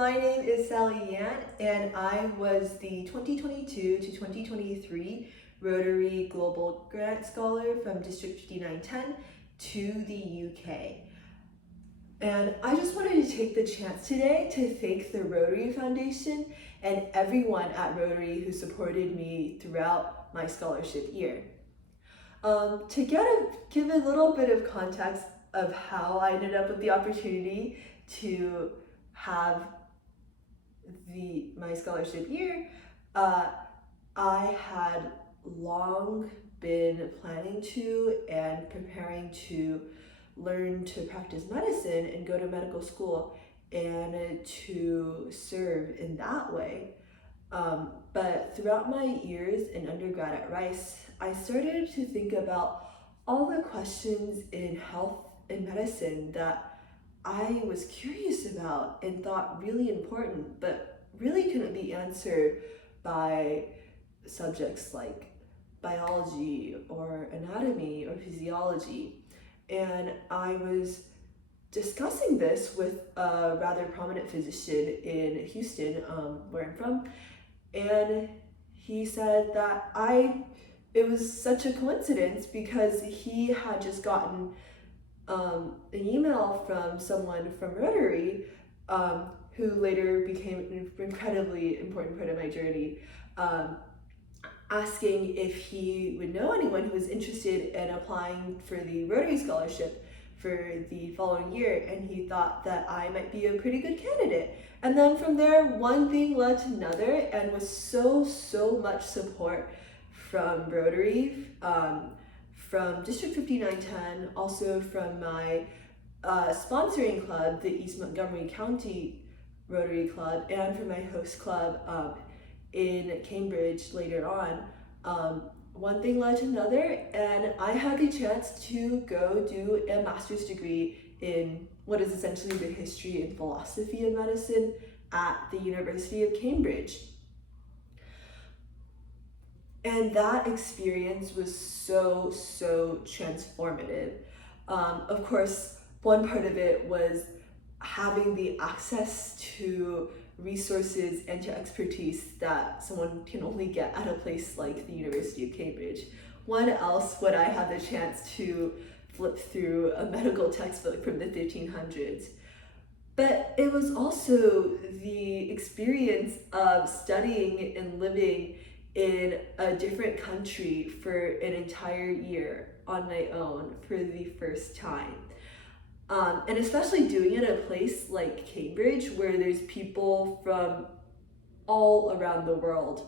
my name is Sally Yan, and I was the 2022 to 2023 Rotary Global Grant Scholar from District 5910 to the UK. And I just wanted to take the chance today to thank the Rotary Foundation and everyone at Rotary who supported me throughout my scholarship year. To give a little bit of context of how I ended up with the opportunity to have my scholarship year, I had long been planning to and preparing to learn to practice medicine and go to medical school and to serve in that way. But throughout my years in undergrad at Rice, I started to think about all the questions in health and medicine that I was curious about and thought really important, but really couldn't be answered by subjects like biology or anatomy or physiology. And I was discussing this with a rather prominent physician in Houston, where I'm from, and he said that it was such a coincidence because he had just gotten an email from someone from Rotary, who later became an incredibly important part of my journey, asking if he would know anyone who was interested in applying for the Rotary Scholarship for the following year, and he thought that I might be a pretty good candidate. And then from there, one thing led to another, and with so much support from Rotary, from District 5910, also from my sponsoring club, the East Montgomery County Rotary Club, and from my host club in Cambridge later on. One thing led to another, and I had the chance to go do a master's degree in what is essentially the history and philosophy of medicine at the University of Cambridge. And that experience was so transformative. Of course, one part of it was having the access to resources and to expertise that someone can only get at a place like the University of Cambridge. When else would I have the chance to flip through a medical textbook from the 1500s? But it was also the experience of studying and living in a different country for an entire year on my own for the first time. And especially doing it at a place like Cambridge, where there's people from all around the world.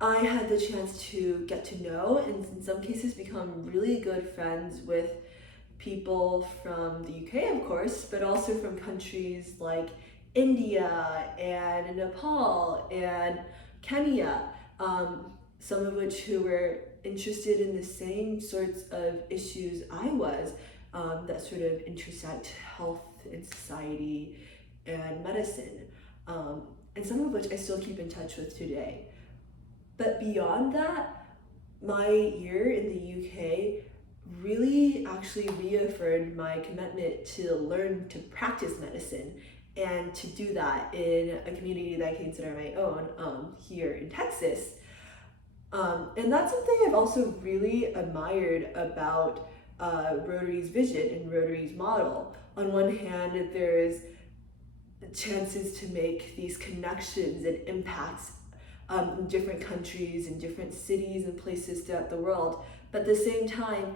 I had the chance to get to know, and in some cases become really good friends with people from the UK, of course, but also from countries like India and Nepal and Kenya, some of which who were interested in the same sorts of issues I was, that sort of intersect health and society and medicine, and some of which I still keep in touch with today. But beyond that, my year in the UK really actually reaffirmed my commitment to learn to practice medicine and to do that in a community that I consider my own, here in Texas. And that's something I've also really admired about Rotary's vision and Rotary's model. On one hand, there's chances to make these connections and impacts in different countries and different cities and places throughout the world. But at the same time,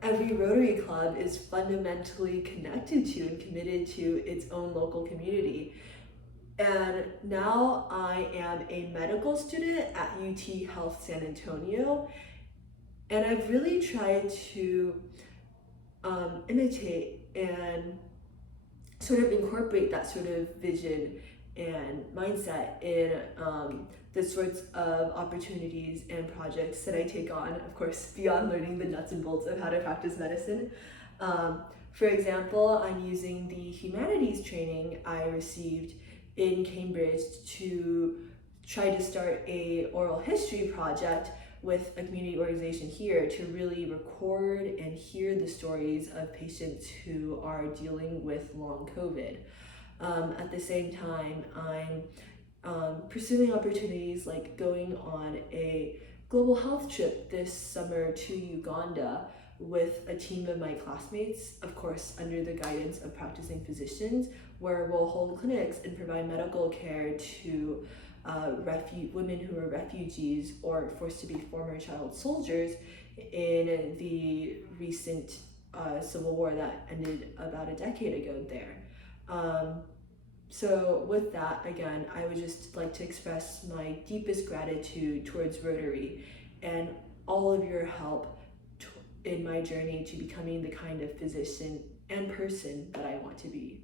every Rotary Club is fundamentally connected to and committed to its own local community. And now I am a medical student at UT Health San Antonio, and I've really tried to imitate and sort of incorporate that sort of vision and mindset in the sorts of opportunities and projects that I take on, of course, beyond learning the nuts and bolts of how to practice medicine. For example, I'm using the humanities training I received in Cambridge to try to start a oral history project with a community organization here to really record and hear the stories of patients who are dealing with long COVID. At the same time, I'm pursuing opportunities like going on a global health trip this summer to Uganda with a team of my classmates, of course, under the guidance of practicing physicians, where we'll hold clinics and provide medical care to women who are refugees or forced to be former child soldiers in the recent civil war that ended about a decade ago there. So with that, again, I would just like to express my deepest gratitude towards Rotary and all of your help in my journey to becoming the kind of physician and person that I want to be.